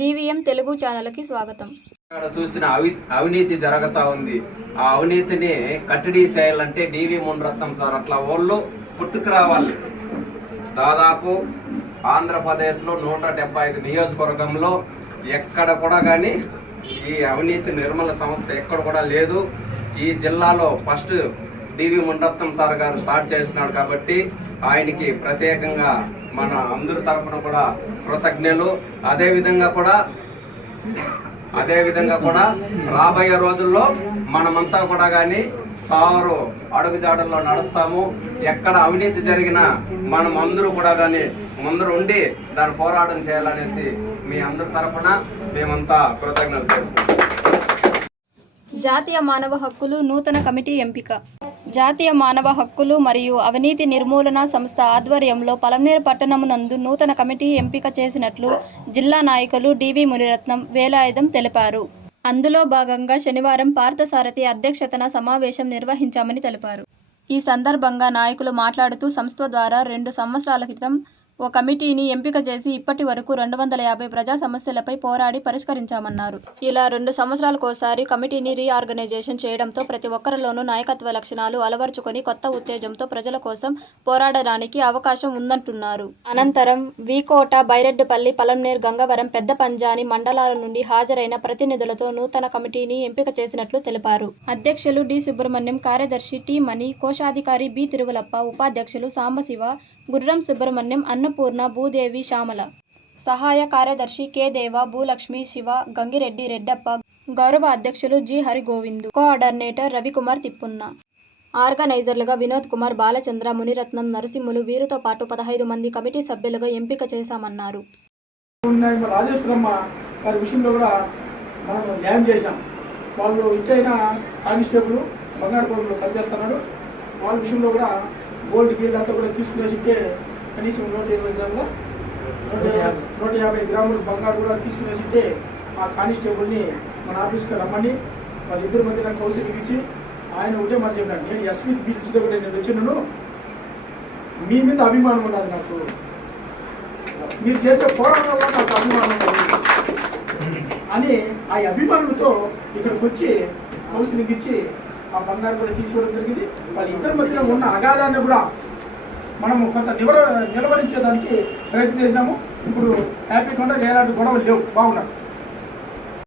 DVM Telugu ఛానల్కి స్వాగతం. ఇక్కడ చూసిన అవి అవినీతి జరుగుతూ ఉంది. ఆ అవినీతిని కట్టడి చేయాలంటే డివి మునరత్నం సార్. అట్లా వాళ్ళు పుట్టుకు రావాలి. దాదాపు ఆంధ్రప్రదేశ్లో నూట డెబ్బై ఐదు నియోజకవర్గంలో ఎక్కడ కూడా కానీ ఈ అవినీతి నిర్మల సంస్థ ఎక్కడ కూడా లేదు. ఈ జిల్లాలో first D V Munirathnam sir గారు స్టార్ట్ చేసినాడు కాబట్టి ఆయనకి ప్రత్యేకంగా మన అందరి తరపున కూడా కృతజ్ఞలు. అదేవిధంగా కూడా అదే విధంగా కూడా రాబోయే రోజుల్లో మనమంతా కూడా కానీ సారు అడుగుజాడల్లో నడుస్తాము. ఎక్కడ అవినీతి జరిగినా మనం అందరూ కూడా కానీ ముందర ఉండి దాని పోరాటం చేయాలనేసి మీ అందరి తరపున మేమంతా కృతజ్ఞతలు చేసుకుంటాం జాతీయ మానవ హక్కులు నూతన కమిటీ ఎంపిక. జాతీయ మానవ హక్కులు మరియు అవినీతి నిర్మూలన సంస్థ ఆధ్వర్యంలో పలమనేరు పట్టణమునందు నూతన కమిటీ ఎంపిక చేసినట్లు జిల్లా నాయకులు డివి మునిరత్నం వేలాయుధం తెలిపారు. అందులో భాగంగా శనివారం పార్థసారథి అధ్యక్షతన సమావేశం నిర్వహించామని తెలిపారు. ఈ సందర్భంగా నాయకులు మాట్లాడుతూ సంస్థ ద్వారా రెండు సంవత్సరాల క్రితం ఓ కమిటీని ఎంపిక చేసి ఇప్పటి వరకు రెండు వందల యాభై ప్రజా సమస్యలపై పోరాడి పరిష్కరించామన్నారు. ఇలా రెండు సంవత్సరాలకోసారి కమిటీని రీఆర్గనైజేషన్ చేయడంతో ప్రతి ఒక్కరిలోనూ నాయకత్వ లక్షణాలు అలవర్చుకొని కొత్త ఉత్తేజంతో ప్రజల కోసం పోరాడడానికి అవకాశం ఉందంటున్నారు. అనంతరం వీకోట బైరెడ్డిపల్లి పలంనేర్ గంగవరం పెద్ద పంజాని మండలాల నుండి హాజరైన ప్రతినిధులతో నూతన కమిటీని ఎంపిక చేసినట్లు తెలిపారు. అధ్యక్షులు డి సుబ్రహ్మణ్యం కార్యదర్శి టి మణి కోశాధికారి బి తిరువలప్ప ఉపాధ్యక్షులు సాంబశివ గుర్రం సుబ్రహ్మణ్యం అన్నపూర్ణ భూదేవి శ్యామల. సహాయ కార్యదర్శి కె. దేవ భూలక్ష్మి శివ గంగిరెడ్డి రెడ్డప్ప గౌరవ అధ్యక్షులు జి. హరిగోవింద్. కోఆర్డినేటర్ రవికుమార్ తిప్పున్న. ఆర్గనైజర్లుగా వినోద్ కుమార్ బాలచంద్ర మునిరత్నం నరసింహులు వీరితో పాటు పదహైదు మంది కమిటీ సభ్యులుగా ఎంపిక చేశామన్నారు. విషయంలో కూడా మనం న్యాయం చేశాం. వాళ్ళు ఇంటైన కానిస్టేబుల్ బంగారు పనిచేస్తున్నాడు వాళ్ళ విషయంలో కూడా గోల్డ్ గీల్డ్ అంతా కూడా తీసుకునేసి ఉంటే కనీసం నూట ఇరవై గ్రాముల? నూట ఇరవై నూట యాభై. గ్రాములు బంగారు కూడా తీసుకునేసి ఉంటే ఆ కానిస్టేబుల్ని మన ఆఫీస్కి రమ్మని వాళ్ళ ఇద్దరి మధ్య కౌన్సిలింగ్ ఇచ్చి ఆయన ఒకటే మాట చెప్పాను నేను ఎస్వి పిలిచిన కూడా నేను వచ్చినాను. మీ మీద అభిమానం ఉన్నది నాకు. మీరు చేసే పోరాటం వల్ల నాకు అభిమానం అని ఆ అభిమానులతో ఇక్కడికి వచ్చి కౌన్సిలింగ్ ఇచ్చి ఆ బంగారు కూడా తీసుకోవడం జరిగింది. వాళ్ళ ఇద్దరి మధ్యలో ఉన్న అగాధాన్ని కూడా మనము కొంత నివర నిలవరించేదానికి ప్రయత్నం చేసినాము. ఇప్పుడు హ్యాపీ కొండ ఎలాంటి గొడవలు లేవు. బాగున్నారు